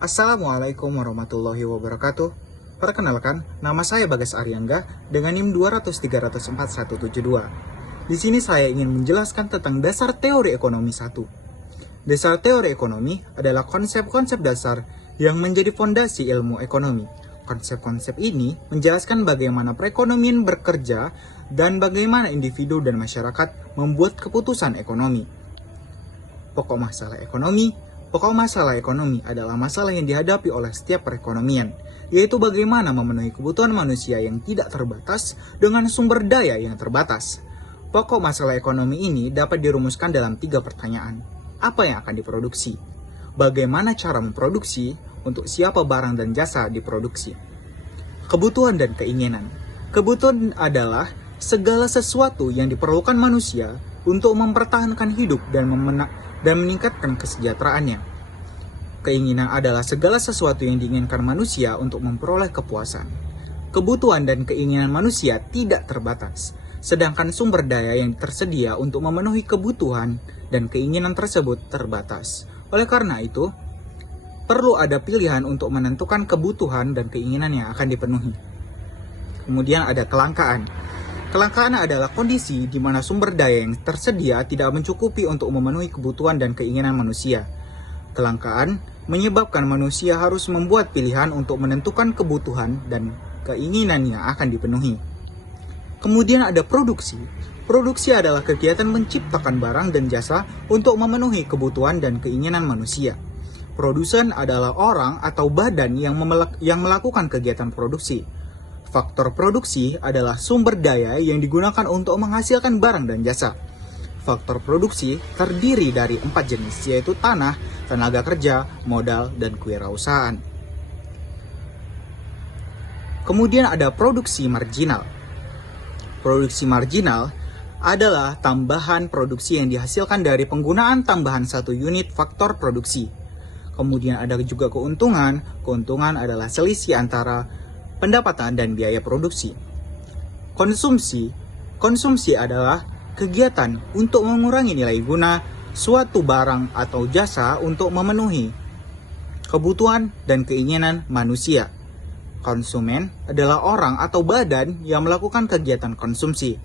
Assalamualaikum warahmatullahi wabarakatuh. Perkenalkan, nama saya Bagas Aryangga dengan NIM 200304172. Di sini saya ingin menjelaskan tentang dasar teori ekonomi 1. Dasar teori ekonomi adalah konsep-konsep dasar yang menjadi fondasi ilmu ekonomi. Konsep-konsep ini menjelaskan bagaimana perekonomian bekerja dan bagaimana individu dan masyarakat membuat keputusan ekonomi. Pokok masalah ekonomi adalah masalah yang dihadapi oleh setiap perekonomian, yaitu bagaimana memenuhi kebutuhan manusia yang tidak terbatas dengan sumber daya yang terbatas. Pokok masalah ekonomi ini dapat dirumuskan dalam 3 pertanyaan. Apa yang akan diproduksi? Bagaimana cara memproduksi? Untuk siapa barang dan jasa diproduksi? Kebutuhan dan keinginan. Kebutuhan adalah segala sesuatu yang diperlukan manusia untuk mempertahankan hidup dan meningkatkan kesejahteraannya. Keinginan adalah segala sesuatu yang diinginkan manusia untuk memperoleh kepuasan. Kebutuhan dan keinginan manusia tidak terbatas, sedangkan sumber daya yang tersedia untuk memenuhi kebutuhan dan keinginan tersebut terbatas. Oleh karena itu, perlu ada pilihan untuk menentukan kebutuhan dan keinginan yang akan dipenuhi. Kemudian ada kelangkaan. Kelangkaan adalah kondisi di mana sumber daya yang tersedia tidak mencukupi untuk memenuhi kebutuhan dan keinginan manusia. Kelangkaan menyebabkan manusia harus membuat pilihan untuk menentukan kebutuhan dan keinginan yang akan dipenuhi. Kemudian ada produksi. Produksi adalah kegiatan menciptakan barang dan jasa untuk memenuhi kebutuhan dan keinginan manusia. Produsen adalah orang atau badan yang melakukan kegiatan produksi. Faktor produksi adalah sumber daya yang digunakan untuk menghasilkan barang dan jasa. Faktor produksi terdiri dari 4 jenis, yaitu tanah, tenaga kerja, modal, dan kewirausahaan. Kemudian ada produksi marginal. Produksi marginal adalah tambahan produksi yang dihasilkan dari penggunaan tambahan 1 unit faktor produksi. Kemudian ada juga keuntungan. Keuntungan adalah selisih antara pendapatan dan biaya produksi. Konsumsi adalah kegiatan untuk mengurangi nilai guna suatu barang atau jasa untuk memenuhi kebutuhan dan keinginan manusia. Konsumen adalah orang atau badan yang melakukan kegiatan konsumsi.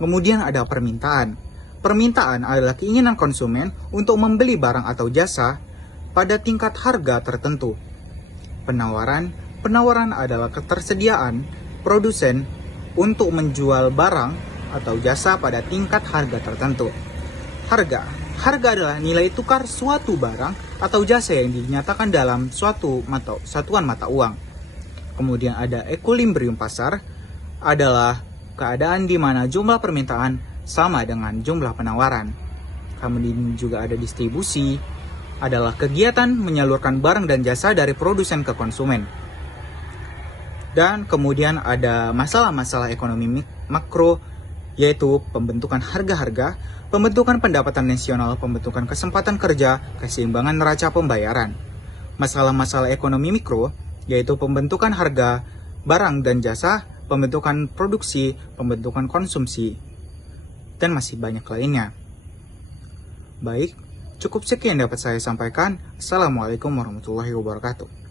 Kemudian ada permintaan. Permintaan adalah keinginan konsumen untuk membeli barang atau jasa pada tingkat harga tertentu. Penawaran adalah ketersediaan produsen untuk menjual barang atau jasa pada tingkat harga tertentu. Harga adalah nilai tukar suatu barang atau jasa yang dinyatakan dalam satuan mata uang. Kemudian ada equilibrium pasar, adalah keadaan di mana jumlah permintaan sama dengan jumlah penawaran. Kemudian juga ada distribusi, adalah kegiatan menyalurkan barang dan jasa dari produsen ke konsumen. Dan kemudian ada masalah-masalah ekonomi makro, yaitu pembentukan harga-harga, pembentukan pendapatan nasional, pembentukan kesempatan kerja, keseimbangan neraca pembayaran. Masalah-masalah ekonomi mikro, yaitu pembentukan harga barang dan jasa, pembentukan produksi, pembentukan konsumsi, dan masih banyak lainnya. Baik, cukup sekian dapat saya sampaikan. Assalamualaikum warahmatullahi wabarakatuh.